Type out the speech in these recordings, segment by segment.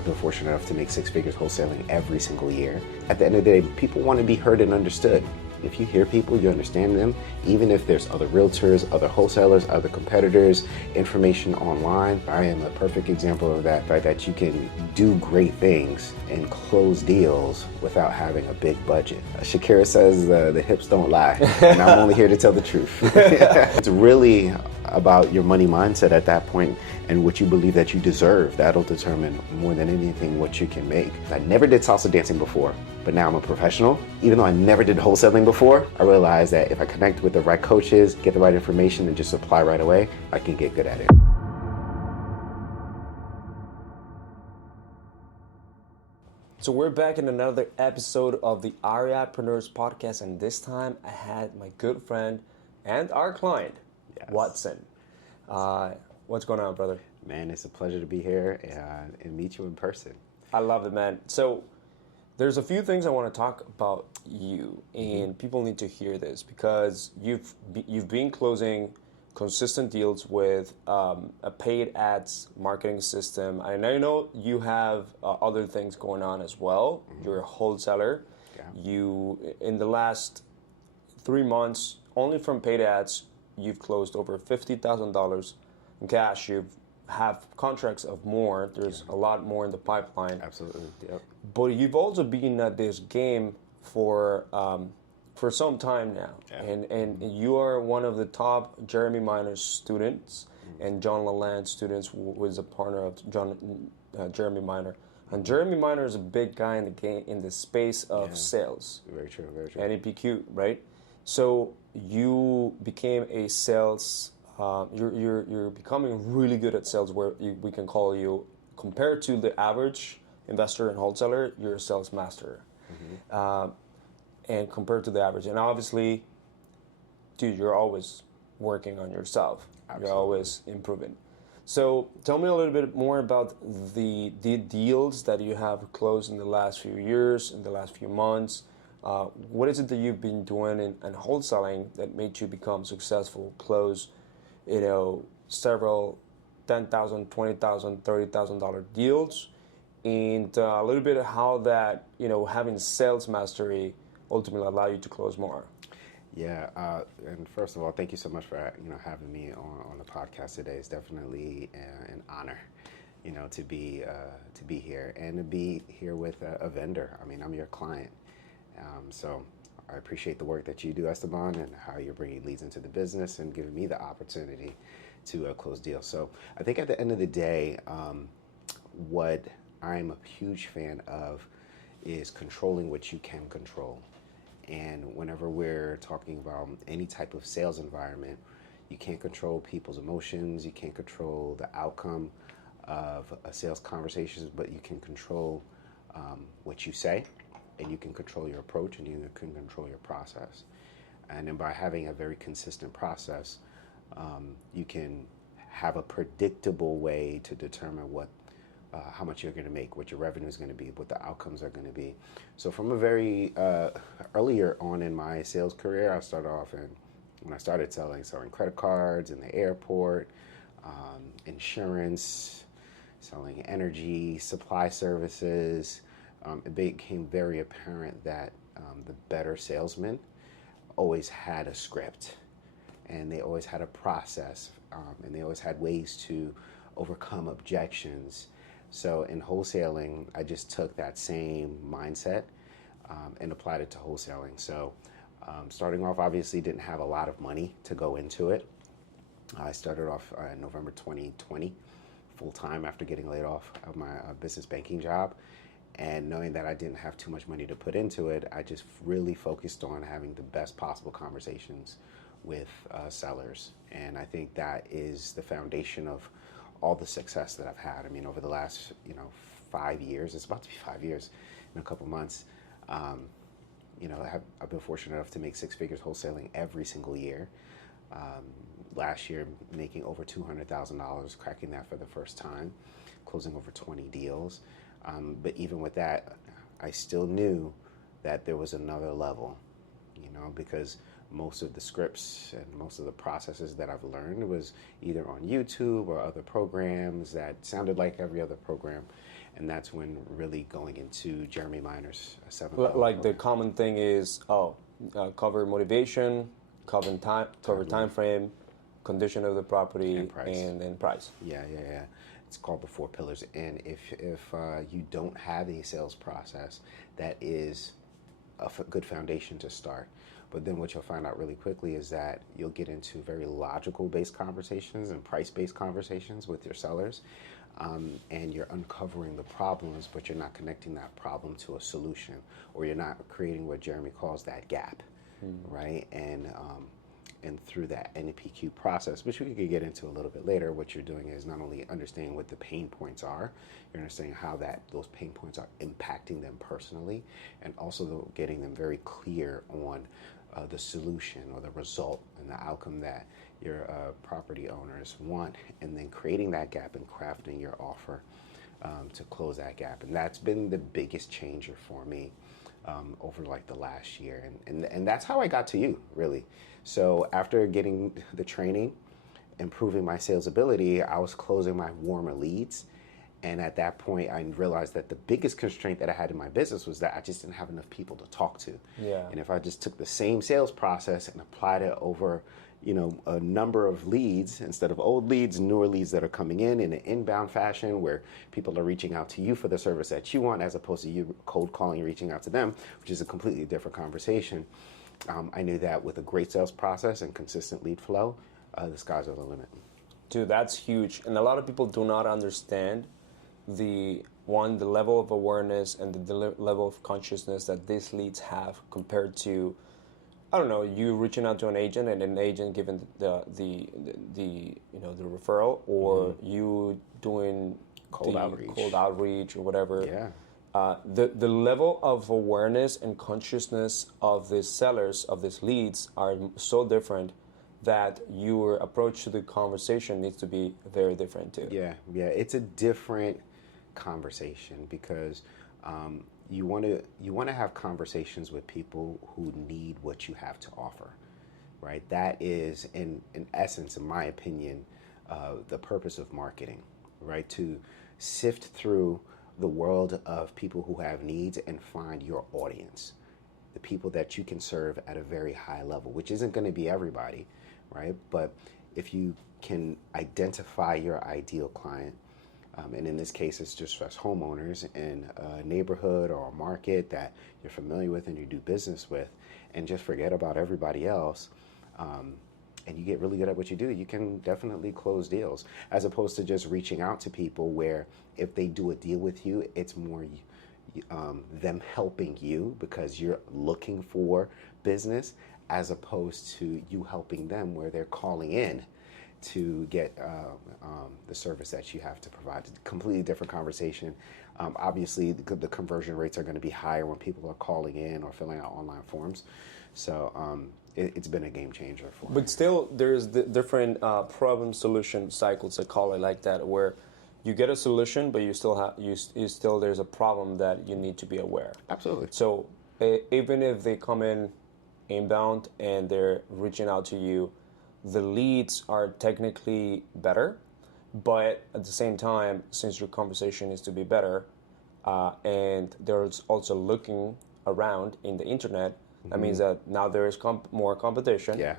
I've been fortunate enough to make six figures wholesaling every single year. At the end of the day, people want to be heard and understood. If you hear people, you understand them, even if there's other realtors, other wholesalers, other competitors, information online. I am a perfect example of that, right? That you can do great things and close deals without having a big budget. Shakira says the hips don't lie, and I'm only here to tell the truth. It's really about your money mindset at that point and what you believe that you deserve. That'll determine more than anything what you can make. I never did salsa dancing before, but now I'm a professional. Even though I never did wholesaling before, I realized that if I connect with the right coaches, get the right information, and just apply right away, I can get good at it. So we're back in another episode of the AI-preneurs podcast, and this time I had my good friend and our client, Watson. What's going on, brother? Man, it's a pleasure to be here and meet you in person. I love it, man. So there's a few things I want to talk about you, and people need to hear this because you've been closing consistent deals with a paid ads marketing system. And I know you have other things going on as well. You're a wholesaler. Yeah. You, in the last 3 months, only from paid ads, you've closed over $50,000 in cash. You have contracts of more. There's a lot more in the pipeline. Absolutely. Yep. But you've also been at this game for some time now, and you are one of the top Jeremy Miner students and John Lalande students, who is a partner of Jeremy Miner. And Jeremy Miner is a big guy in the game, in the space of sales. Very true. Very true. NEPQ, right? So you became a sales. You're becoming really good at sales, where we can call you, compared to the average investor and wholesaler, you're a sales master. And compared to the average, and obviously, dude, you're always working on yourself. Absolutely. You're always improving. So tell me a little bit more about the deals that you have closed in the last few years, in the last few months. What is it that you've been doing in wholesaling that made you become successful, close, several $10,000, $20,000, $30,000 deals, and a little bit of how that, having sales mastery ultimately allow you to close more? Yeah, and first of all, thank you so much for having me on the podcast today. It's definitely an honor, to be here and to be here with a vendor. I mean, I'm your client, so I appreciate the work that you do, Esteban, and how you're bringing leads into the business and giving me the opportunity to close deals. So I think at the end of the day, what I'm a huge fan of is controlling what you can control. And whenever we're talking about any type of sales environment, you can't control people's emotions, you can't control the outcome of a sales conversation, but you can control what you say, and you can control your approach, and you can control your process. And then by having a very consistent process, you can have a predictable way to determine how much you're going to make, what your revenue is going to be, what the outcomes are going to be. So from a very earlier on in my sales career, I started off when I started selling credit cards in the airport, insurance, selling energy, supply services. It became very apparent that the better salesmen always had a script, and they always had a process, and they always had ways to overcome objections. So in wholesaling, I just took that same mindset and applied it to wholesaling. So starting off, obviously didn't have a lot of money to go into it. I started off in November 2020, full-time after getting laid off of my business banking job. And knowing that I didn't have too much money to put into it, I just really focused on having the best possible conversations with sellers. And I think that is the foundation of all the success that I've had. I mean, over the last, 5 years, it's about to be 5 years in a couple months, I've been fortunate enough to make six figures wholesaling every single year. Last year, making over $200,000, cracking that for the first time, closing over 20 deals. But even with that, I still knew that there was another level, because most of the scripts and most of the processes that I've learned was either on YouTube or other programs that sounded like every other program. And that's when really going into Jeremy Miner's seven. Like the common thing is, cover motivation, cover time frame, condition of the property, and then price. Yeah. It's called the 4 pillars. And if you don't have a sales process, that is a good foundation to start. But then what you'll find out really quickly is that you'll get into very logical-based conversations and price-based conversations with your sellers, and you're uncovering the problems, but you're not connecting that problem to a solution, or you're not creating what Jeremy calls that gap, right? And through that NEPQ process, which we could get into a little bit later, what you're doing is not only understanding what the pain points are, you're understanding how those pain points are impacting them personally, and also getting them very clear on the solution or the result and the outcome that your property owners want, and then creating that gap and crafting your offer to close that gap. And that's been the biggest changer for me over like the last year. And that's how I got to you, really. So after getting the training, improving my sales ability, I was closing my warmer leads. And at that point, I realized that the biggest constraint that I had in my business was that I just didn't have enough people to talk to. Yeah. And if I just took the same sales process and applied it over, a number of leads, instead of old leads, newer leads that are coming in an inbound fashion, where people are reaching out to you for the service that you want, as opposed to you cold calling and reaching out to them, which is a completely different conversation. I knew that with a great sales process and consistent lead flow, the skies are the limit. Dude, that's huge. And a lot of people do not understand the level of awareness and the level of consciousness that these leads have compared to, I don't know, you reaching out to an agent and an agent giving the referral, or you doing cold outreach or whatever. Yeah. The level of awareness and consciousness of these sellers, of these leads, are so different that your approach to the conversation needs to be very different too. Yeah. It's a different conversation because you want to have conversations with people who need what you have to offer, right? That is, in essence, in my opinion, the purpose of marketing, right? To sift through the world of people who have needs and find your audience, the people that you can serve at a very high level, which isn't going to be everybody, right? But if you can identify your ideal client, and in this case, it's distressed homeowners in a neighborhood or a market that you're familiar with and you do business with, and just forget about everybody else, and you get really good at what you do, you can definitely close deals, as opposed to just reaching out to people where if they do a deal with you, it's more them helping you because you're looking for business, as opposed to you helping them where they're calling in to get the service that you have to provide. It's a completely different conversation. Obviously, the conversion rates are going to be higher when people are calling in or filling out online forms. So it's been a game changer for me. But still, there's the different problem solution cycles, I call it like that, where you get a solution, but you still have there's a problem that you need to be aware. Absolutely. So even if they come in inbound and they're reaching out to you, the leads are technically better, but at the same time, since your conversation needs to be better, and there's also looking around in the internet, that means that now there is more competition. Yeah.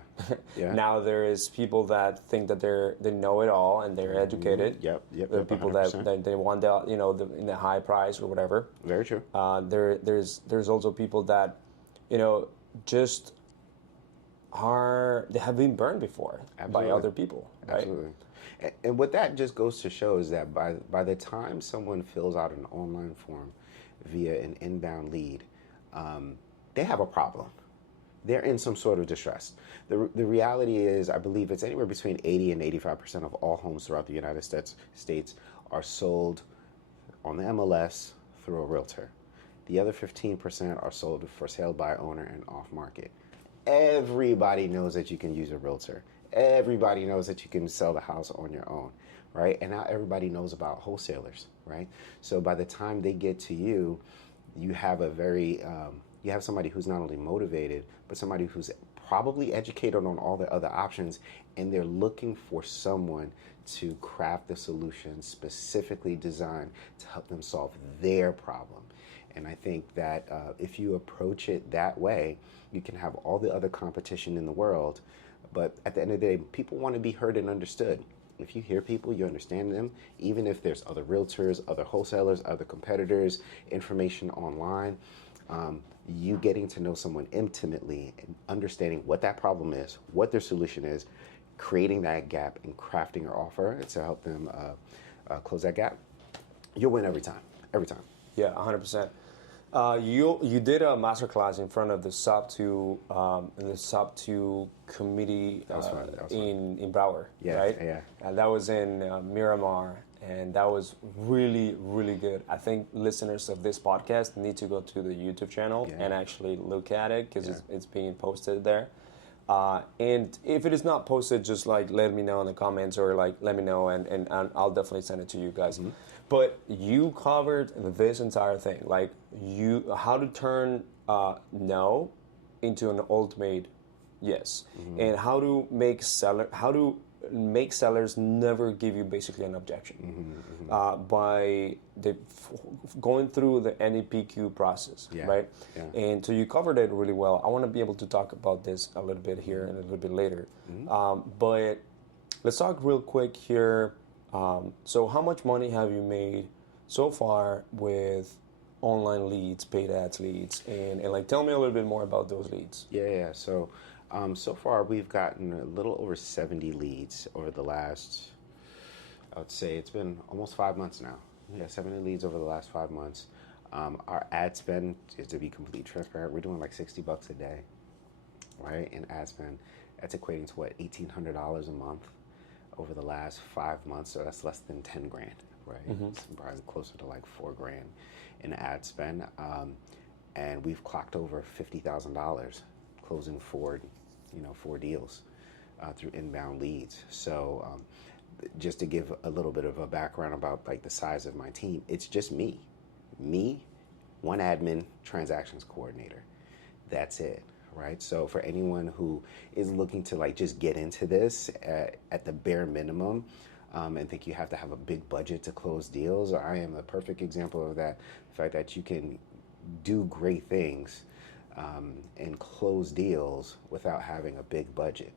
Now there is people that think that they know it all and they're educated. Yep. There are people that they want in the high price or whatever. Very true. There's also people that just they have been burned before by other people. Right? Absolutely. And what that just goes to show is that by the time someone fills out an online form via an inbound lead, they have a problem. They're in some sort of distress. The reality is, I believe it's anywhere between 80 and 85% of all homes throughout the United States are sold on the MLS through a realtor. The other 15% are sold for sale by owner and off market. Everybody knows that you can use a realtor. Everybody knows that you can sell the house on your own, right? And now everybody knows about wholesalers, right? So by the time they get to you, you have you have somebody who's not only motivated, but somebody who's probably educated on all the other options, and they're looking for someone to craft the solution specifically designed to help them solve their problem. And I think that if you approach it that way, you can have all the other competition in the world, but at the end of the day, people want to be heard and understood. If you hear people, you understand them, even if there's other realtors, other wholesalers, other competitors, information online, you getting to know someone intimately and understanding what that problem is, what their solution is, creating that gap and crafting your offer to help them close that gap, you'll win every time, every time. Yeah, 100%. You did a masterclass in front of the sub two committee in Broward, Yeah, right? yeah. And that was in Miramar, and that was really, really good. I think listeners of this podcast need to go to the YouTube channel and actually look at it, because it's being posted there. And if it is not posted, just like let me know in the comments, or like let me know, and I'll definitely send it to you guys. But you covered this entire thing, like how to turn no into an ultimate yes, and how to make sellers never give you basically an objection by going through the NEPQ process, right? Yeah. And so you covered it really well. I want to be able to talk about this a little bit here and a little bit later. But let's talk real quick here. So how much money have you made so far with online leads, paid ads leads, and like tell me a little bit more about those leads. Yeah. So so far we've gotten a little over 70 leads over the last, I would say it's been almost 5 months now. Yeah, 70 leads over the last 5 months. Our ad spend, is to be completely transparent, we're doing like $60 a day, right? In ad spend, that's equating to what, $1,800 a month over the last 5 months. So that's less than 10 grand, right? It's probably closer to like 4 grand in ad spend. And we've clocked over $50,000 closing four deals through inbound leads. So just to give a little bit of a background about like the size of my team, it's just me, one admin, transactions coordinator. That's it, right? So for anyone who is looking to like just get into this at the bare minimum, and think you have to have a big budget to close deals, I am a perfect example of that. The fact that you can do great things and close deals without having a big budget.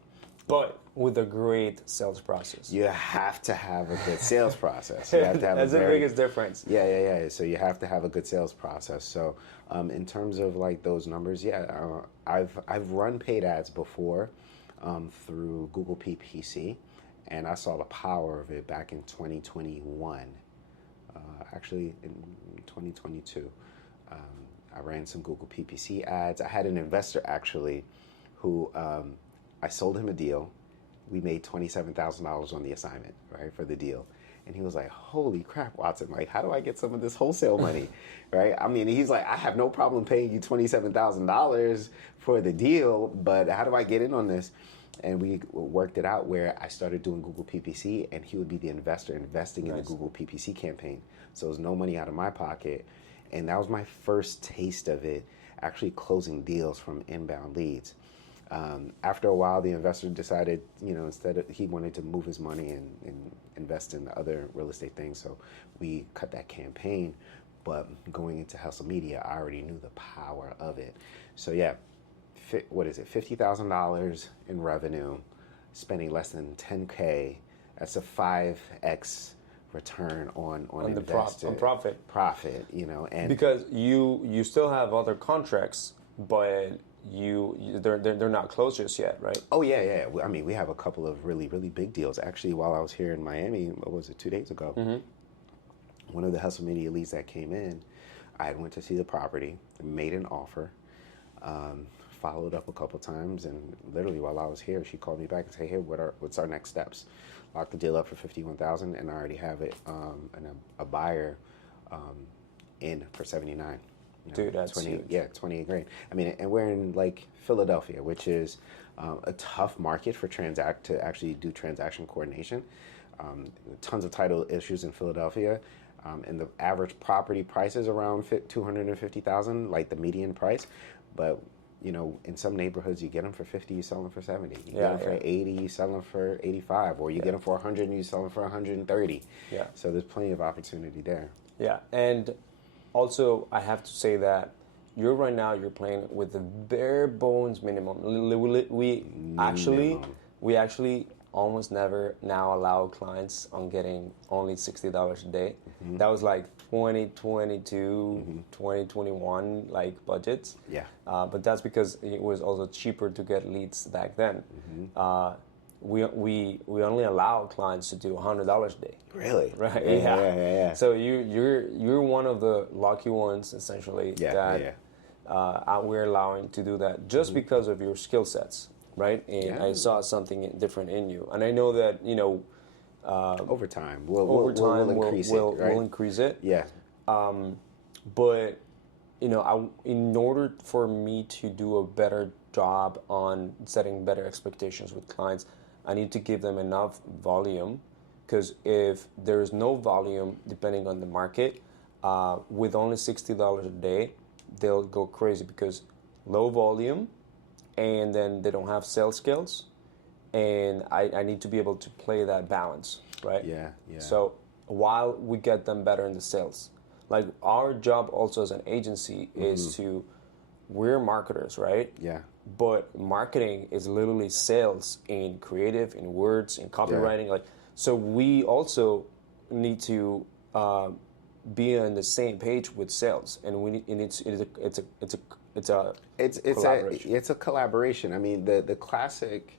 But with a great sales process. You have to have a good sales process. You have to have That's the biggest difference. Yeah. So you have to have a good sales process. So in terms of like those numbers, I've run paid ads before through Google PPC, and I saw the power of it back in 2021. Actually, in 2022. I ran some Google PPC ads. I had an investor actually who I sold him a deal. We made $27,000 on the assignment, right, for the deal. And he was like, holy crap, Watson, like, how do I get some of this wholesale money, right? I mean, he's like, I have no problem paying you $27,000 for the deal, but how do I get in on this? And we worked it out where I started doing Google PPC, and he would be the investor investing in the Google PPC campaign. So it was no money out of my pocket. And that was my first taste of it, actually closing deals from inbound leads. After a while, the investor decided, instead of, he wanted to move his money and invest in other real estate things. So we cut that campaign. But going into hustle media, I already knew the power of it. So yeah, what is it? $50,000 in revenue, spending less than 10K. That's a 5x return on invested profit, and because you still have other contracts, but they're not closed just yet, right? Oh yeah. I mean, we have a couple of really big deals. Actually, while I was here in Miami, what was it, 2 days ago? One of the hustle media leads that came in, I went to see the property, made an offer, followed up a couple times, and literally while I was here, she called me back and said, hey, what's our next steps? Locked the deal up for $51,000, and I already have it and a buyer in for $79,000. Dude, that's huge. Yeah, 28 grand. I mean, and we're in like Philadelphia, which is a tough market for to actually do transaction coordination. Tons of title issues in Philadelphia, and the average property price is around $250,000, like the median price. But in some neighborhoods, you get them for 50, you sell them for 70. You get Yeah, them for 80, you sell them for 85, or you get them for 100 and you sell them for 130. Yeah. So there's plenty of opportunity there. Yeah, and also I have to say that you're playing with the bare bones minimum. We actually almost never now allow clients on getting only $60 a day. That was like 2022, 2021 like budgets. Yeah. But that's because it was also cheaper to get leads back then. We only allow clients to do $100 a day. Really? Right. Yeah. So you're one of the lucky ones essentially that we're allowing to do that just because of your skill sets, right? And I saw something different in you, and I know that over time we'll increase it. Right? We'll increase it. Yeah. But in order for me to do a better job on setting better expectations with clients, I need to give them enough volume, because if there's no volume, depending on the market, with only $60 a day, they'll go crazy because low volume, and then they don't have sales skills, and I need to be able to play that balance, right? Yeah. So while we get them better in the sales, like our job also as an agency is we're marketers, right? Yeah. But marketing is literally sales in creative, in words, in copywriting. Like, so we also need to be on the same page with sales, and it's a collaboration. I mean, the classic,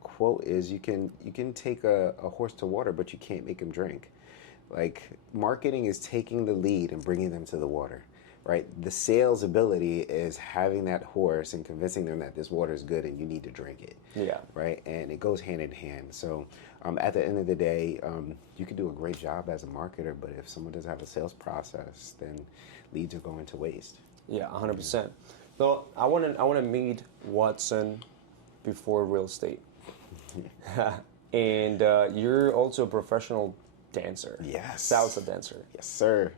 quote is you can take a horse to water, but you can't make him drink. Like, marketing is taking the lead and bringing them to the water. Right, the sales ability is having that horse and convincing them that this water is good and you need to drink it. Yeah. Right, and it goes hand in hand. So, at the end of the day, you can do a great job as a marketer, but if someone doesn't have a sales process, then leads are going to waste. Yeah, 100%. So I want to meet Watson before real estate, and you're also a professional dancer. Yes. Salsa dancer. Yes, sir.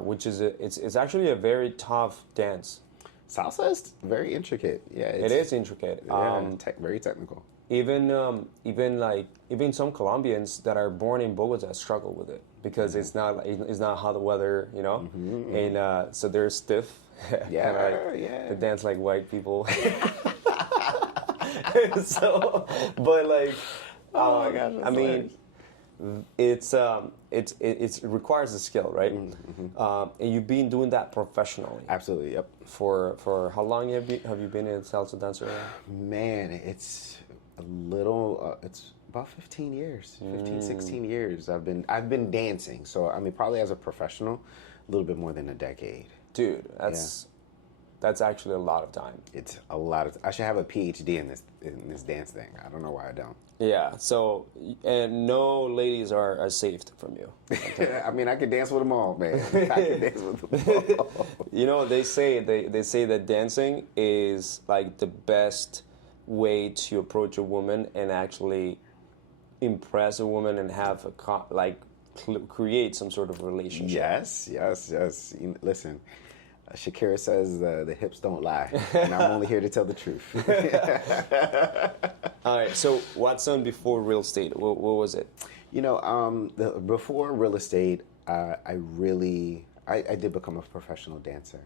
Which is it's actually a very tough dance. Salsa is very intricate. Yeah, it is intricate. Yeah, very technical. Even some Colombians that are born in Bogota struggle with it because it's not hot weather, and so they're stiff. They dance like white people. So, but like, oh my gosh, I mean. It requires a skill, right? And you've been doing that professionally. Absolutely, yep. For how long have you been a salsa dancer? Man, it's a little. It's about 15 years, 16 years. I've been dancing. So I mean, probably as a professional, a little bit more than a decade. Dude, that's actually a lot of time. It's a lot of. I should have a PhD in this dance thing. I don't know why I don't. Yeah. So, and no ladies are saved from you. I mean, I can dance with them all, man. I can dance with them all. They say that dancing is like the best way to approach a woman and actually impress a woman and have create some sort of relationship. Yes. Listen. Shakira says the hips don't lie, and I'm only here to tell the truth. All right, so Watson before real estate, what was it? Before real estate, I did become a professional dancer.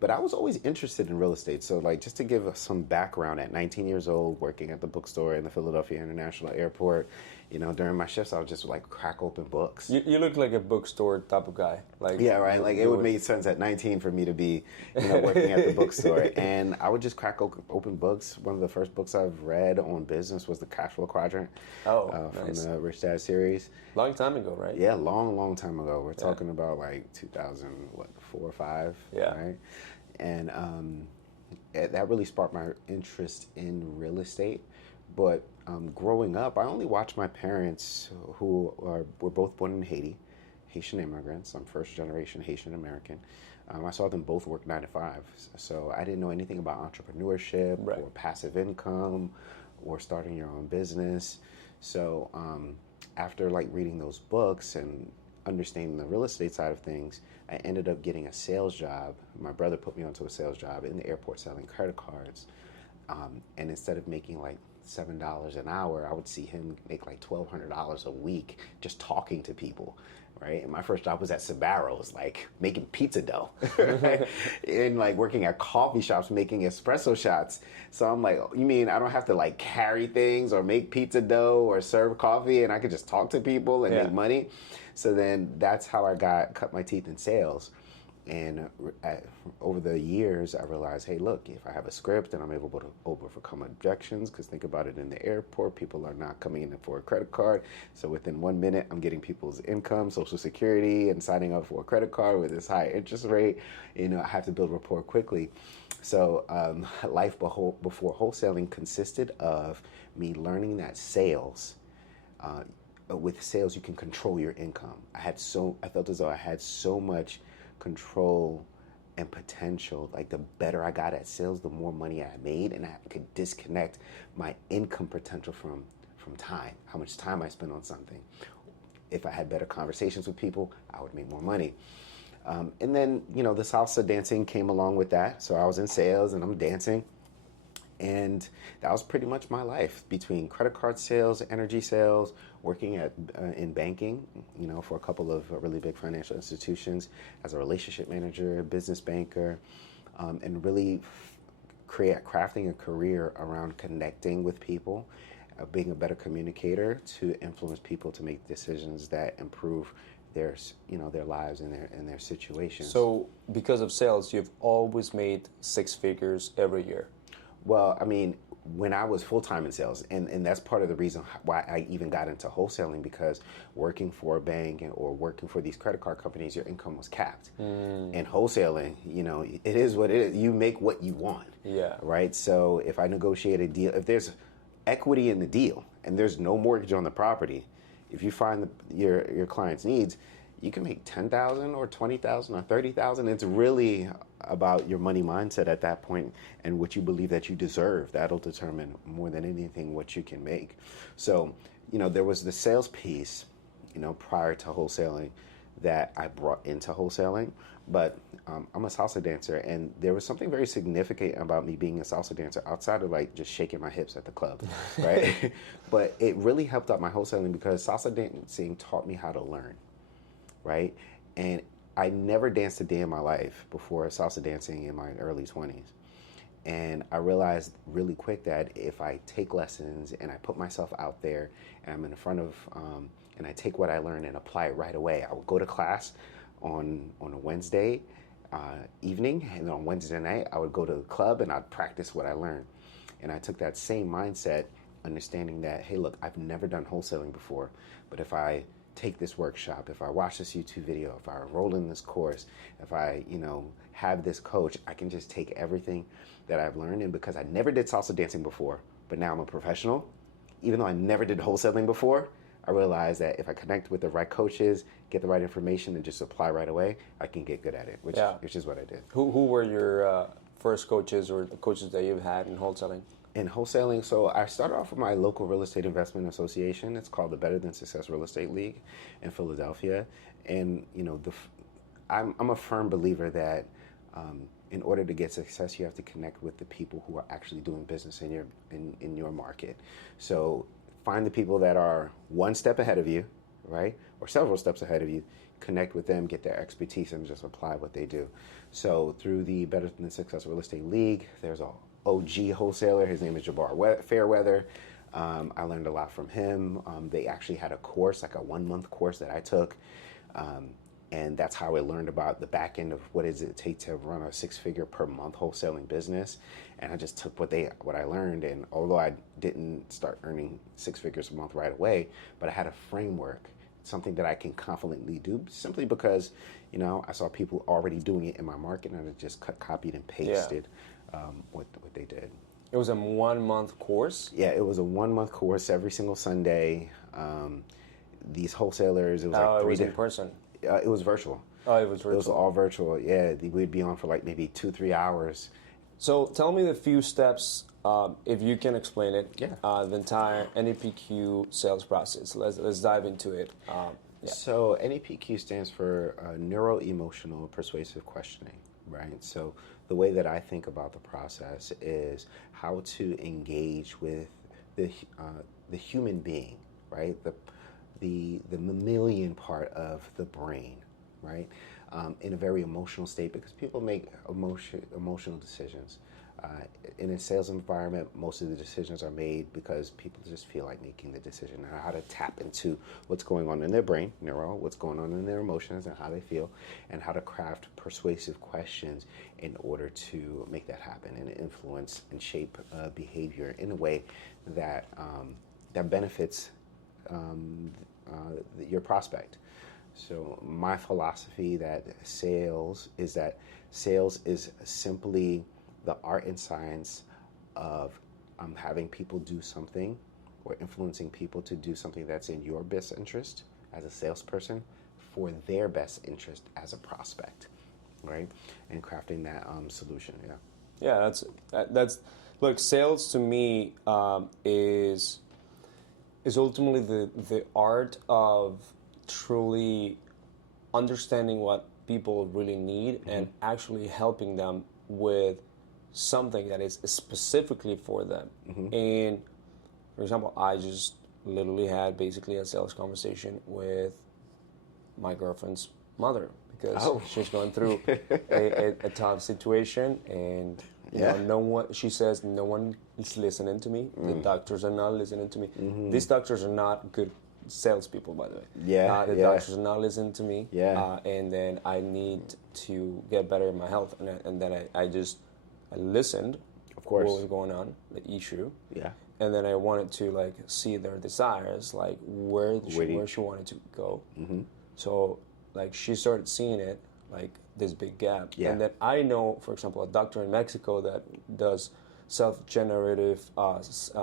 But I was always interested in real estate. So, like, just to give some background, at 19 years old, working at the bookstore in the Philadelphia International Airport, during my shifts, I would just like crack open books. You look like a bookstore type of guy. Like, yeah, right. Like, it would make sense at 19 for me to be, working at the bookstore, and I would just crack open books. One of the first books I've read on business was the Cash Flow Quadrant. Nice. From the Rich Dad series. Long time ago, right? Yeah, long time ago. We're talking about like 2004 or 5. Yeah. Right. And that really sparked my interest in real estate. But growing up, I only watched my parents, who were both born in Haiti, Haitian immigrants. I'm first generation Haitian American. I saw them both work 9 to 5. So I didn't know anything about entrepreneurship or passive income or starting your own business. So after like reading those books and understanding the real estate side of things, I ended up getting a sales job. My brother put me onto a sales job in the airport selling credit cards. And instead of making like $7 an hour, I would see him make like $1,200 a week just talking to people, right? And my first job was at Sbarro's, like making pizza dough, right? And like working at coffee shops making espresso shots. So I'm like, you mean I don't have to like carry things or make pizza dough or serve coffee, and I could just talk to people and make money? So then that's how I cut my teeth in sales. And over the years, I realized, hey, look, if I have a script and I'm able to overcome objections, because think about it, in the airport, people are not coming in for a credit card. So within 1 minute, I'm getting people's income, Social Security, and signing up for a credit card with this high interest rate. You know, I have to build rapport quickly. So life before wholesaling consisted of me learning that with sales, you can control your income. I felt as though I had so much control and potential. Like the better I got at sales, the more money I made, and I could disconnect my income potential from time, how much time I spent on something. If I had better conversations with people, I would make more money. And then, you know, the salsa dancing came along with that. So I was in sales and I'm dancing. And that was pretty much my life, between credit card sales, energy sales, working in banking, you know, for a couple of really big financial institutions as a relationship manager, business banker, and really crafting a career around connecting with people, being a better communicator to influence people to make decisions that improve their lives and their situations. So because of sales, you've always made six figures every year. Well, I mean, when I was full-time in sales, and that's part of the reason why I even got into wholesaling, because working for a bank or working for these credit card companies, your income was capped. And wholesaling, you know, it is what it is. You make what you want. Yeah. Right? So if I negotiate a deal, if there's equity in the deal and there's no mortgage on the property, if you find your client's needs, you can make $10,000 or $20,000 or $30,000. It's really about your money mindset at that point and what you believe that you deserve. That'll determine more than anything what you can make. So, you know, there was the sales piece, you know, prior to wholesaling that I brought into wholesaling. But I'm a salsa dancer, and there was something very significant about me being a salsa dancer outside of like just shaking my hips at the club, right? But it really helped out my wholesaling because salsa dancing taught me how to learn. Right? And I never danced a day in my life before salsa dancing in my early 20s. And I realized really quick that if I take lessons and I put myself out there and I'm in front of, and I take what I learned and apply it right away. I would go to class on a Wednesday evening, and on Wednesday night, I would go to the club and I'd practice what I learned. And I took that same mindset, understanding that, hey, look, I've never done wholesaling before, but if I take this workshop, if I watch this YouTube video, if I enroll in this course, if I, you know, have this coach, I can just take everything that I've learned. And because I never did salsa dancing before, but now I'm a professional, even though I never did wholesaling before, I realized that if I connect with the right coaches, get the right information, and just apply right away, I can get good at it, which is what I did. Who were your first coaches or the coaches that you've had in wholesaling? In wholesaling, so I started off with my local real estate investment association. It's called the Better Than Success Real Estate League in Philadelphia. And, you know, I'm a firm believer that in order to get success, you have to connect with the people who are actually doing business in your market. So find the people that are one step ahead of you, right? Or several steps ahead of you, connect with them, get their expertise, and just apply what they do. So through the Better Than Success Real Estate League, there's a OG wholesaler. His name is Jabbar Fairweather. I learned a lot from him. They actually had a course, like a 1-month course that I took. And that's how I learned about the back end of what does it take to run a 6-figure per month wholesaling business. And I just took what I learned. And although I didn't start earning 6 figures a month right away, but I had a framework, something that I can confidently do simply because, you know, I saw people already doing it in my market, and I just copied and pasted what they did. It was a 1-month course? Yeah, it was a 1-month course every single Sunday. These wholesalers, it was like 3 it was in person? It was virtual. Oh, it was virtual. It was all virtual, yeah. We'd be on for like maybe 2-3 hours. So tell me the few steps, if you can explain it, Yeah. the entire NEPQ sales process. Let's dive into it. Yeah. So NEPQ stands for Neuro-Emotional Persuasive Questioning, right? So the way that I think about the process is how to engage with the the human being, right? The mammalian part of the brain, right? In a very emotional state, because people make emotional decisions. Uh, in a sales environment, most of the decisions are made because people just feel like making the decision, and how to tap into what's going on in their brain, what's going on in their emotions and how they feel, and how to craft persuasive questions in order to make that happen and influence and shape behavior in a way that that benefits your prospect. So my philosophy that sales is simply the art and science of having people do something or influencing people to do something that's in your best interest as a salesperson for their best interest as a prospect, right? And crafting that solution. Yeah. Yeah, that's look. Sales to me is ultimately the art of truly understanding what people really need and actually helping them with something that is specifically for them. And for example, I just literally had basically a sales conversation with my girlfriend's mother because she's going through a tough situation, and you know, no one. She says no one is listening to me. The doctors are not listening to me. These doctors are not good salespeople, by the way. The doctors are not listening to me. And then I need to get better in my health, and then I listened. Of course. What was going on, the issue. Yeah. And then I wanted to like see their desires, like where she wanted to go. So like she started seeing it, like this big gap. And then I know, for example, a doctor in Mexico that does self-generative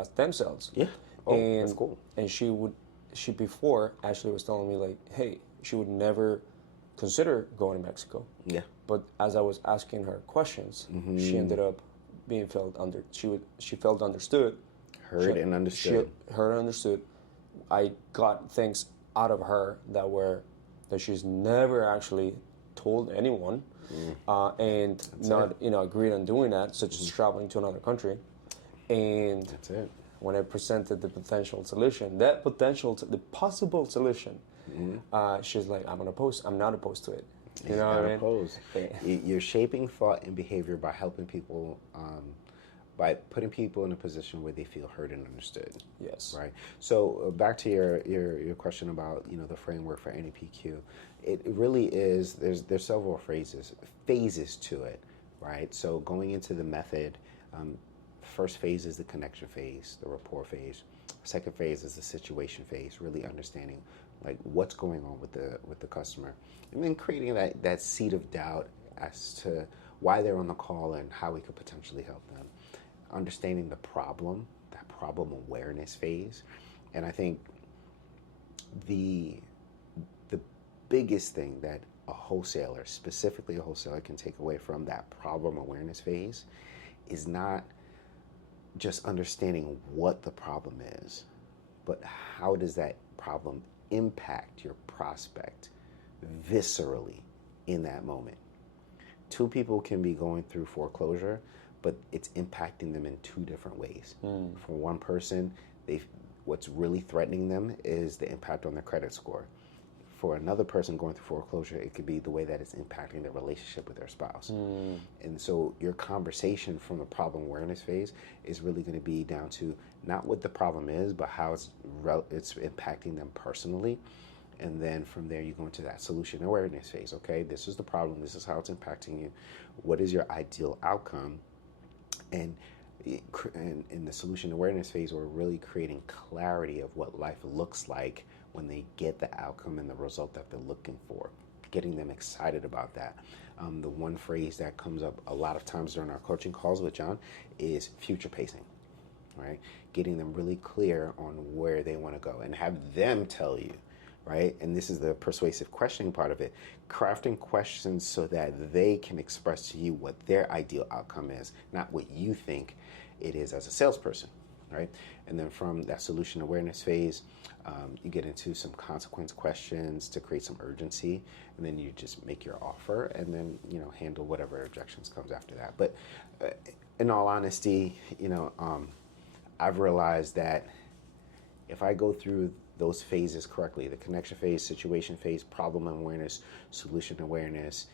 stem cells. Yeah. Oh, that's cool. And she before actually was telling me like, hey, she would never consider going to Mexico. Yeah. But as I was asking her questions, she ended up being she felt understood. Heard and understood. Heard and understood. I got things out of her that she's never actually told anyone, and That's not agreed on doing that, such as traveling to another country. And that's it. When I presented the potential solution, the possible solution, she's like, I'm not opposed to it. You know what I mean? Opposed. You're shaping thought and behavior by helping people. By putting people in a position where they feel heard and understood. Yes. Right. So back to your question about the framework for NEPQ, it really is. There's several phases to it, right? So going into the method, first phase is the connection phase, the rapport phase. Second phase is the situation phase, really understanding like what's going on with the customer, and then creating that seed of doubt as to why they're on the call and how we could potentially help them. Understanding that problem awareness phase. And I think the biggest thing that a wholesaler, specifically a wholesaler, can take away from that problem awareness phase is not just understanding what the problem is, but how does that problem impact your prospect viscerally in that moment. Two people can be going through foreclosure, but it's impacting them in two different ways. For one person, what's really threatening them is the impact on their credit score. For another person going through foreclosure, it could be the way that it's impacting their relationship with their spouse. And so your conversation from the problem awareness phase is really going to be down to not what the problem is, but how it's impacting them personally. And then from there, you go into that solution awareness phase. Okay, this is the problem. This is how it's impacting you. What is your ideal outcome? And in the solution awareness phase, we're really creating clarity of what life looks like when they get the outcome and the result that they're looking for, getting them excited about that. The one phrase that comes up a lot of times during our coaching calls with John is future pacing, right? Getting them really clear on where they want to go and have them tell you, right? And this is the persuasive questioning part of it, crafting questions so that they can express to you what their ideal outcome is, not what you think it is as a salesperson, right? And then from that solution awareness phase, you get into some consequence questions to create some urgency, and then you just make your offer, and then handle whatever objections comes after that. But in all honesty, I've realized that if I go through those phases correctly, the connection phase, situation phase, problem awareness, solution awareness,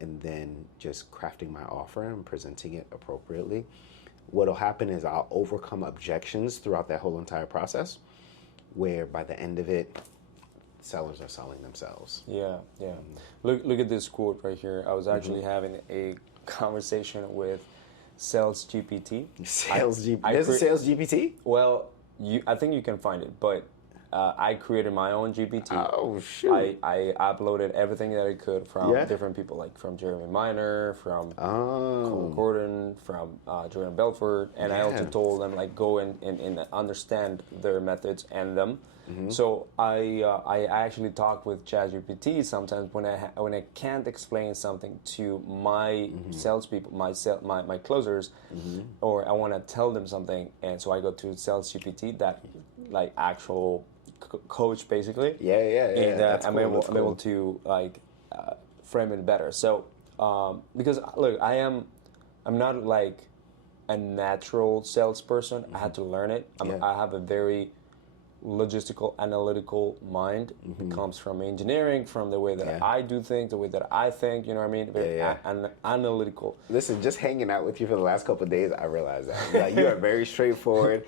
and then just crafting my offer and presenting it appropriately, what'll happen is I'll overcome objections throughout that whole entire process, where by the end of it, sellers are selling themselves. Yeah, yeah. Look at this quote right here. I was actually having a conversation with Sales GPT. There's a Sales GPT? Well, I think you can find it, but I created my own GPT. Oh, shoot. I uploaded everything that I could from different people, like from Jeremy Miner, from Colin Gordon, from Jordan Belfort, and I also told them, like, go and understand their methods and them. So I actually talk with ChatGPT sometimes when I can't explain something to my salespeople, my closers, or I want to tell them something, and so I go to Sales GPT, that like actual coach basically. And I'm able to like frame it better. So because look, I'm not like a natural salesperson. I had to learn it. I have a very logistical, analytical mind. It comes from engineering, from the way that I do things, the way that I think, you know what I mean? Very analytical. Listen, just hanging out with you for the last couple of days, I realized that. Like, you are very straightforward.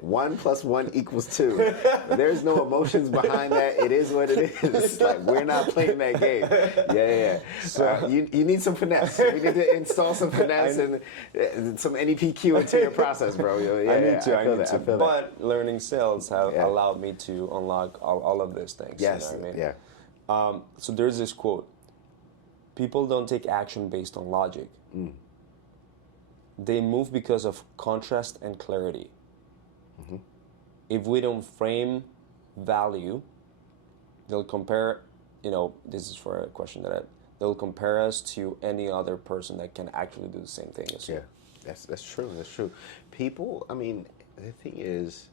1 + 1 = 2. There's no emotions behind that. It is what it is. Like, we're not playing that game. So you need some finesse. We need to install some finesse and some NEPQ into your process, bro. I need to. But learning sales have allowed me to unlock all of these things. Yes, you know what I mean? So there's this quote: people don't take action based on logic. They move because of contrast and clarity. If we don't frame value, they'll compare, this is for a question they'll compare us to any other person that can actually do the same thing as you. That's true. That's true. People, I mean, the thing is,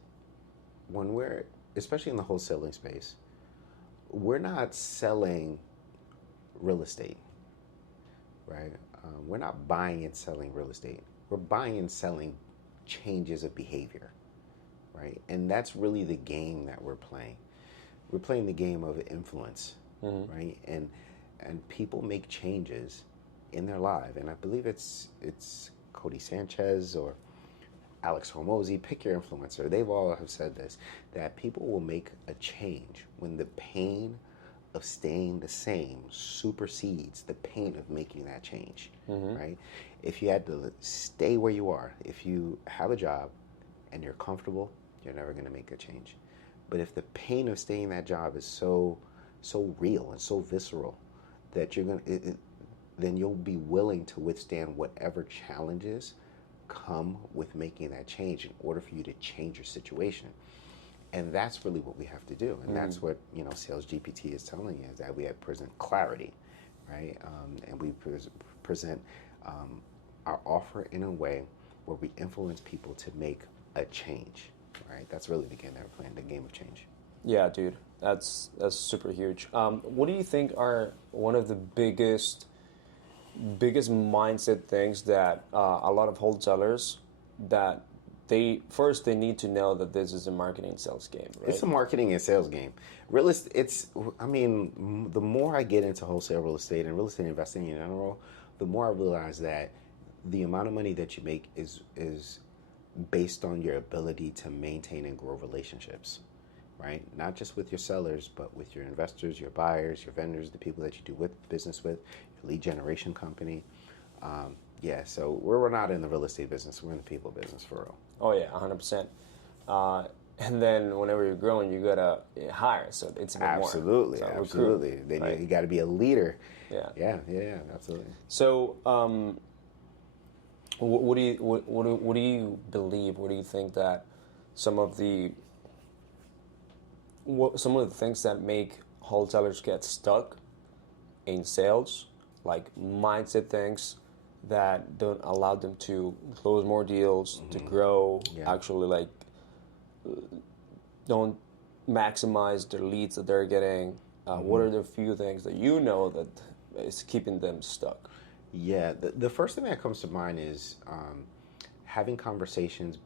when we're, especially in the wholesaling space, we're not selling real estate, right? We're not buying and selling real estate. We're buying and selling changes of behavior, right? And that's really the game that we're playing. We're playing the game of influence, right? And people make changes in their life, and I believe it's Cody Sanchez or Alex Hormozy, pick your influencer. They've all have said this, that people will make a change when the pain of staying the same supersedes the pain of making that change, right? If you had to stay where you are, if you have a job and you're comfortable, you're never going to make a change. But if the pain of staying in that job is so real and so visceral that then you'll be willing to withstand whatever challenges come with making that change in order for you to change your situation. And that's really what we have to do. And that's what, Sales GPT is telling you, is that we have present clarity, right? And we present our offer in a way where we influence people to make a change, right? That's really the game that we're playing, the game of change. Yeah, dude, that's super huge. What do you think are one of the biggest mindset things that a lot of wholesalers, that they need to know that this is a marketing and sales game, right? It's a marketing and sales game. The more I get into wholesale real estate and real estate investing in general, the more I realize that the amount of money that you make is based on your ability to maintain and grow relationships, right? Not just with your sellers, but with your investors, your buyers, your vendors, the people that you do business with, your lead generation company. So we're not in the real estate business. We're in the people business, for real. Oh yeah, 100%. And then whenever you're growing, you gotta hire. So it's a bit absolutely, more. So absolutely. Recruit, Then right? you got to be a leader. Yeah, absolutely. So, what do you believe? What do you think that some of the things that make wholesalers get stuck in sales, like mindset things, that don't allow them to close more deals, to grow, Yeah. actually like don't maximize the leads that they're getting? What are the few things that you know that is keeping them stuck? Yeah, the first thing that comes to mind is having conversations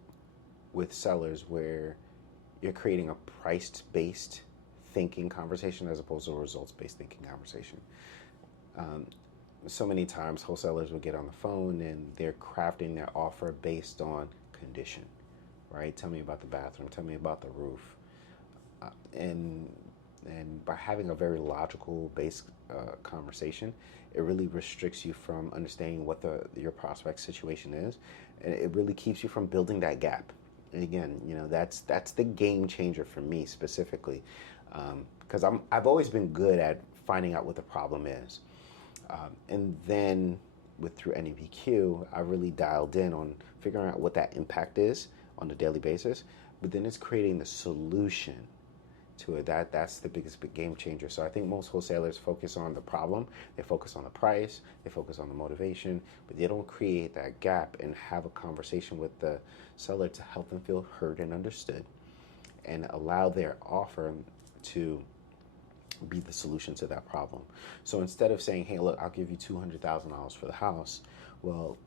with sellers where you're creating a price-based thinking conversation as opposed to a results-based thinking conversation. So many times wholesalers will get on the phone and they're crafting their offer based on condition, right? Tell me about the bathroom, tell me about the roof. And by having a very logical based conversation, it really restricts you from understanding what your prospect situation is, and it really keeps you from building that gap. And again, that's the game changer for me specifically, because I've always been good at finding out what the problem is, and then through NEPQ, I really dialed in on figuring out what that impact is on a daily basis. But then it's creating the solution to it. That's the biggest game changer. So I think most wholesalers focus on the problem, they focus on the price, they focus on the motivation, but they don't create that gap and have a conversation with the seller to help them feel heard and understood and allow their offer to be the solution to that problem. So instead of saying, hey, look, I'll give you $200,000 for the house, well,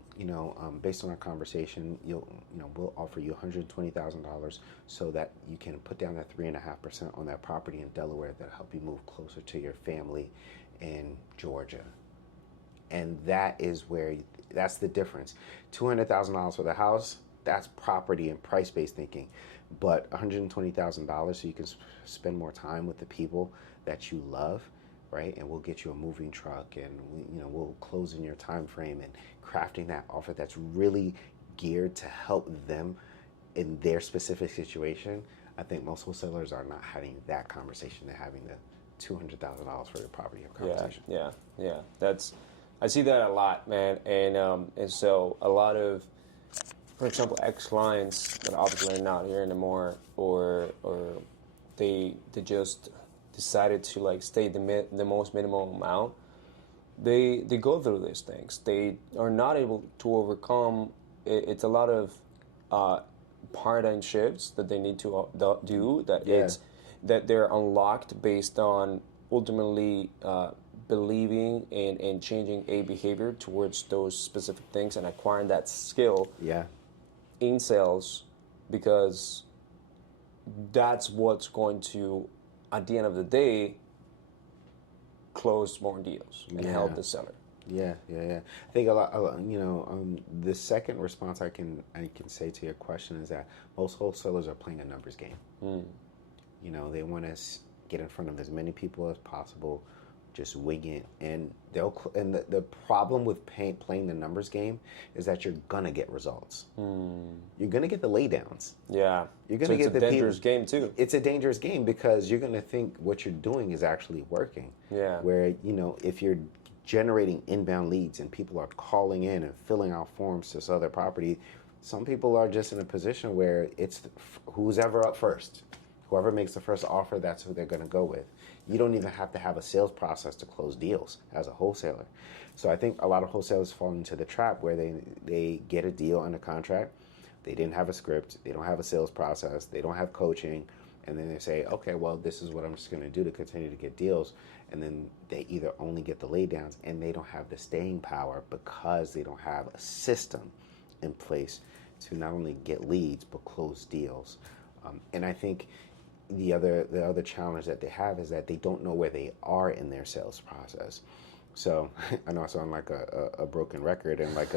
based on our conversation, we'll offer you $120,000 so that you can put down that 3.5% on that property in Delaware that'll help you move closer to your family in Georgia. And that's the difference. $200,000 for the house, that's property and price-based thinking. But $120,000 so you can spend more time with the people that you love, right? And we'll get you a moving truck, and we'll close in your time frame, and crafting that offer that's really geared to help them in their specific situation. I think most wholesalers are not having that conversation. They're having the $200,000 for your property conversation. Yeah. I see that a lot, man. And so a lot of, for example, ex-clients that obviously are not here anymore, or they just decided to like stay the most minimum amount. They go through these things. They are not able to overcome. It's a lot of paradigm shifts that they need to do. That they're unlocked based on ultimately believing and changing a behavior towards those specific things and acquiring that skill. In sales, because that's what's going to, at the end of the day, close more deals and help the seller. Yeah. I think a lot. The second response I can say to your question is that most wholesalers are playing a numbers game. They want to get in front of as many people as possible, just wing it, and the problem with playing the numbers game is that you're gonna get results. You're gonna get the laydowns. Yeah, you're gonna get the dangerous game too. It's a dangerous game because you're gonna think what you're doing is actually working. Yeah. Where if you're generating inbound leads and people are calling in and filling out forms to sell their property, some people are just in a position where it's who's ever up first. Whoever makes the first offer, that's who they're going to go with. You don't even have to have a sales process to close deals as a wholesaler. So I think a lot of wholesalers fall into the trap where they get a deal under contract. They didn't have a script. They don't have a sales process. They don't have coaching. And then they say, okay, well, this is what I'm just going to do to continue to get deals. And then they either only get the laydowns and they don't have the staying power because they don't have a system in place to not only get leads but close deals. And I think the other challenge that they have is that they don't know where they are in their sales process. So I know I sound like a broken record and like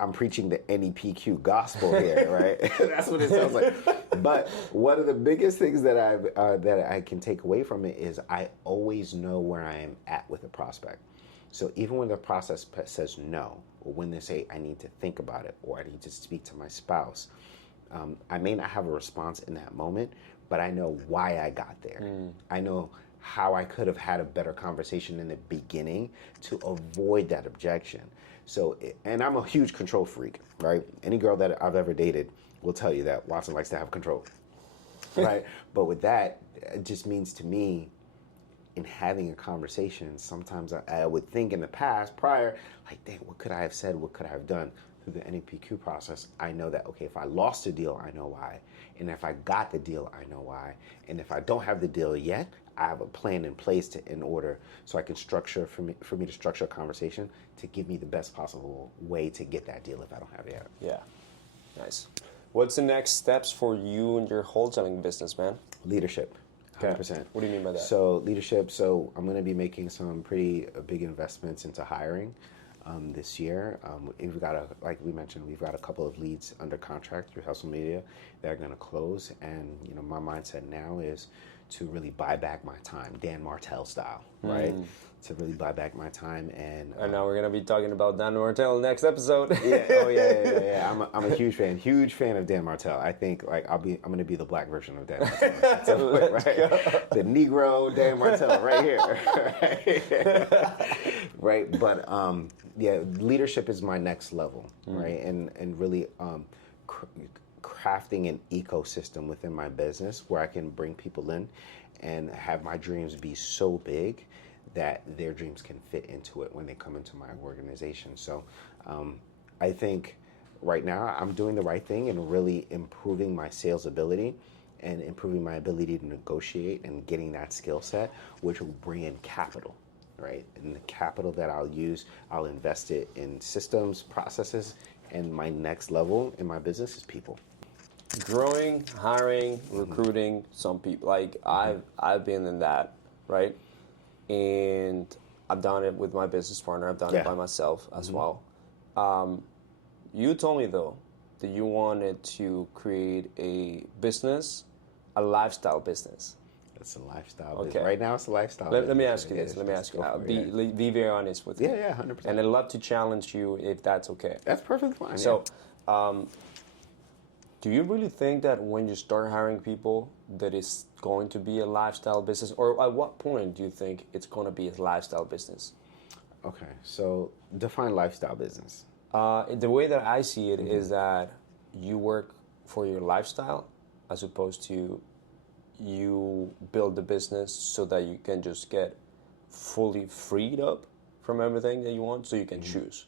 I'm preaching the NEPQ gospel here, right? That's what it sounds like. But one of the biggest things that I can take away from it is I always know where I am at with a prospect. So even when the process says no, or when they say I need to think about it, or I need to speak to my spouse, I may not have a response in that moment, but I know why I got there. I know how I could have had a better conversation in the beginning to avoid that objection. So, and I'm a huge control freak, right? Any girl that I've ever dated will tell you that Watson likes to have control, right? But with that, it just means to me, in having a conversation, sometimes I would think in the past, prior, like, dang, what could I have said? What could I have done? Through the NEPQ process, I know that, okay, if I lost a deal, I know why. And if I got the deal, I know why. And if I don't have the deal yet, I have a plan in place in order so I can structure, for me to structure a conversation to give me the best possible way to get that deal if I don't have it yet. Yeah, nice. What's the next steps for you and your wholesaling business, man? Leadership. 100%. What do you mean by that? So leadership, so I'm going to be making some pretty big investments into hiring this year. We've got like we mentioned, we've got a couple of leads under contract through Hustle Media that are going to close. And, my mindset now is to really buy back my time, Dan Martell style, right? To really buy back my time. And now we're going to be talking about Dan Martell next episode. Yeah. I'm a huge fan of Dan Martell. I think like I'm going to be the black version of Dan Martell. Right? The Negro Dan Martell right here. Right? But leadership is my next level, right? And really crafting an ecosystem within my business where I can bring people in and have my dreams be so big that their dreams can fit into it when they come into my organization. So I think right now I'm doing the right thing and really improving my sales ability and improving my ability to negotiate and getting that skill set, which will bring in capital, right? And the capital that I'll use, I'll invest it in systems, processes, and my next level in my business is people. Growing, hiring, recruiting some people. Like I've been in that, right? And I've done it with my business partner. I've done it by myself as well. You told me though that you wanted to create a business, a lifestyle business. It's a lifestyle business. Right now it's a lifestyle business. Let me ask you this. Be very honest with you. Yeah, 100%. And I'd love to challenge you if that's okay. That's perfectly fine. So, do you really think that when you start hiring people that it's going to be a lifestyle business? Or at what point do you think it's going to be a lifestyle business? Okay, so define lifestyle business. The way that I see it is that you work for your lifestyle as opposed to you build the business so that you can just get fully freed up from everything that you want so you can choose.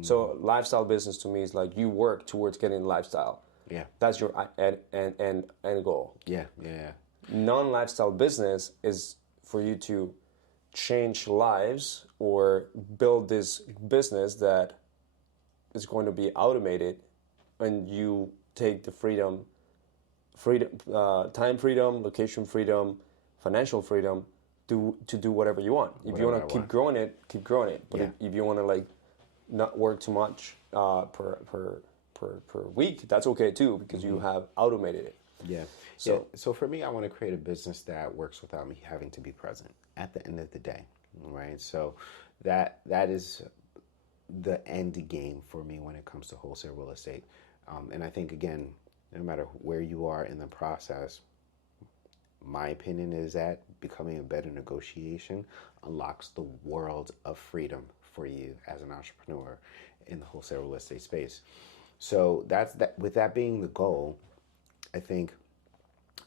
So lifestyle business to me is like you work towards getting lifestyle. Yeah. That's your end goal. Yeah. Non-lifestyle business is for you to change lives or build this business that is going to be automated and you take the freedom, time freedom, location freedom, financial freedom to do whatever you want. If you want to keep growing it, keep growing it. But if you want to like not work too much per week, that's okay too because you have automated it. Yeah. So for me, I want to create a business that works without me having to be present at the end of the day, right? So that is the end game for me when it comes to wholesale real estate. And I think, again, no matter where you are in the process, my opinion is that becoming a better negotiation unlocks the world of freedom for you as an entrepreneur in the wholesale real estate space. So that's that. With that being the goal, I think,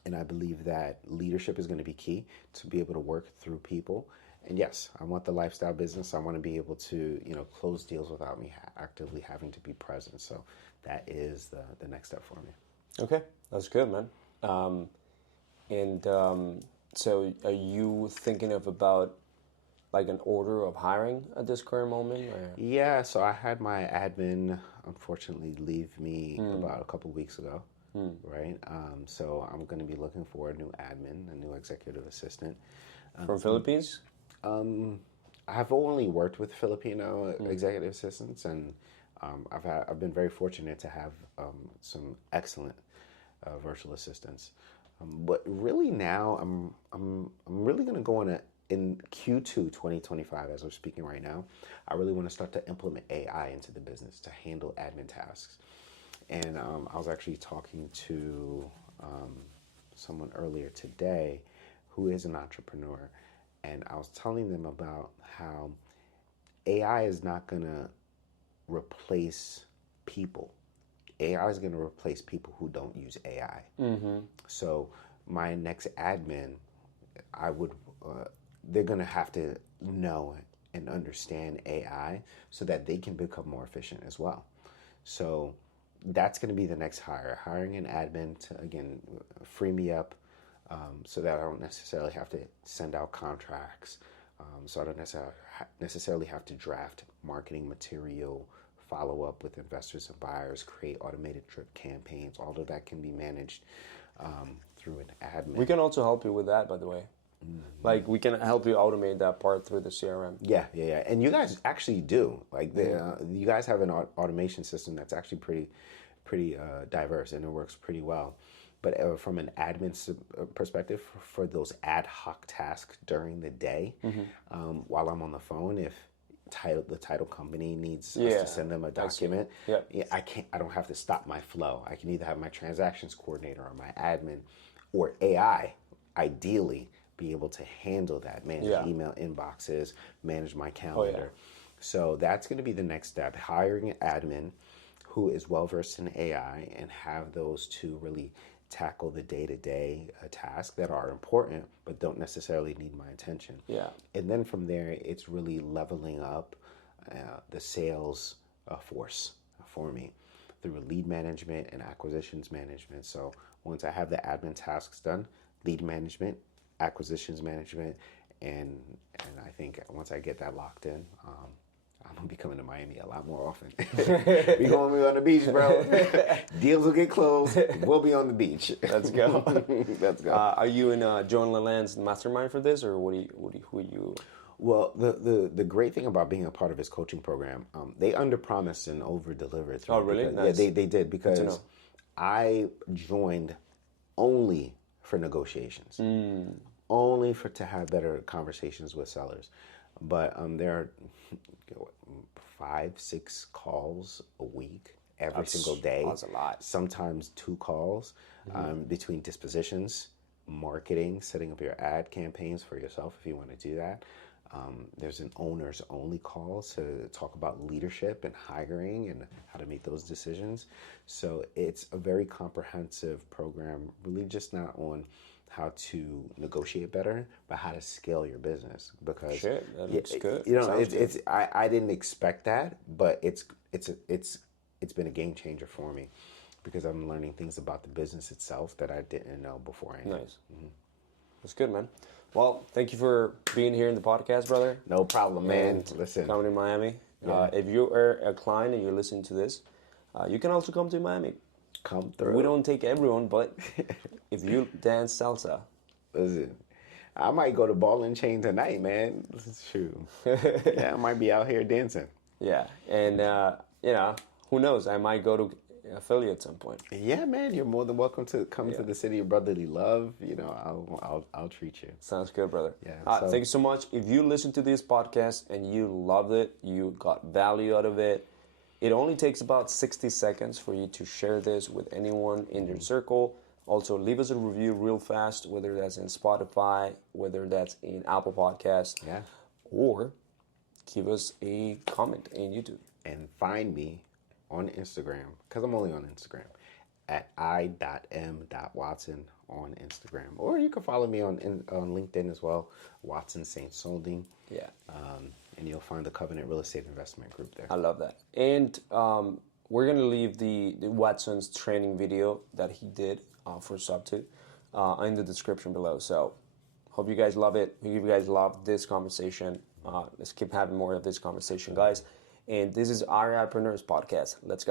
and I believe that leadership is going to be key to be able to work through people. And yes, I want the lifestyle business. I want to be able to, close deals without me actively having to be present. So that is the next step for me. Okay, that's good, man. So are you thinking about like an order of hiring at this current moment? Or? Yeah, so I had my admin unfortunately leave me about a couple weeks ago, right? So I'm going to be looking for a new admin, a new executive assistant. From Philippines? I've only worked with Filipino executive assistants, and I've been very fortunate to have some excellent virtual assistants. But really now, I'm really going to go in Q2 2025, as we're speaking right now. I really want to start to implement AI into the business to handle admin tasks. And I was actually talking to someone earlier today who is an entrepreneur, and I was telling them about how AI is not going to replace people. AI is going to replace people who don't use AI. So my next admin, I would they're going to have to know and understand AI so that they can become more efficient as well. So that's going to be the next hire, hiring an admin to, again, free me up so that I don't necessarily have to send out contracts. So I don't necessarily have to draft marketing material, follow up with investors and buyers, create automated drip campaigns. All of that can be managed through an admin. We can also help you with that, by the way. Like, we can help you automate that part through the CRM. Yeah. And you guys actually do. Like, you guys have an automation system that's actually pretty diverse, and it works pretty well. But from an admin perspective, for those ad hoc tasks during the day, while I'm on the phone, if the title company needs us to send them a document, I don't have to stop my flow. I can either have my transactions coordinator or my admin or AI, ideally, be able to handle that, manage email inboxes, manage my calendar. So that's going to be the next step, hiring an admin who is well-versed in AI and have those two really tackle the day-to-day tasks that are important but don't necessarily need my attention. And then from there, it's really leveling up the sales force for me through lead management and acquisitions management. So once I have the admin tasks done, lead management, acquisitions management, and I think once I get that locked in, I'm gonna be coming to Miami a lot more often. We gonna be on the beach, bro. Deals will get closed. We'll be on the beach. Let's go. Let's go. Are you in Joan Lalande's mastermind for this, or who are you? Well, the great thing about being a part of his coaching program, they under-promised and over-delivered. Oh, really? Nice. Yeah, they did, because I joined only for negotiations, only to have better conversations with sellers. But there are 5-6 calls a week, every single day. That's a lot. Sometimes 2 calls between dispositions, marketing, setting up your ad campaigns for yourself if you want to do that. There's an owners only call to talk about leadership and hiring and how to make those decisions. So it's a very comprehensive program, really just not on how to negotiate better, but how to scale your business. Because that looks good. You know, I didn't expect that, but it's been a game changer for me, because I'm learning things about the business itself that I didn't know beforehand. Nice. That's good, man. Well, thank you for being here in the podcast, brother. No problem, man. Listen, coming to Miami. If you are a client and you're listening to this, you can also come to Miami. Come through. We don't take everyone, but if you dance salsa, listen, I might go to Ball and Chain tonight, man. Shoot, yeah, I might be out here dancing. Yeah, and you know, who knows? I might go to Philly at some point. Yeah, man, you're more than welcome to come to the city of brotherly love. You know, I'll treat you. Sounds good, brother. Yeah. Thank you so much. If you listen to this podcast and you loved it, you got value out of it, it only takes about 60 seconds for you to share this with anyone in your circle. Also, leave us a review real fast, whether that's in Spotify, whether that's in Apple Podcasts, or give us a comment in YouTube. And find me on Instagram, because I'm only on Instagram, at i.m.watson on Instagram. Or you can follow me on LinkedIn as well, Watson St. Solding. Yeah. And you'll find the Covenant Real Estate Investment Group there. I love that. And we're going to leave the Watson's training video that he did for Sub2 in the description below. So hope you guys love it. Hope you guys love this conversation. Let's keep having more of this conversation, guys. And this is our Entrepreneurs Podcast. Let's go.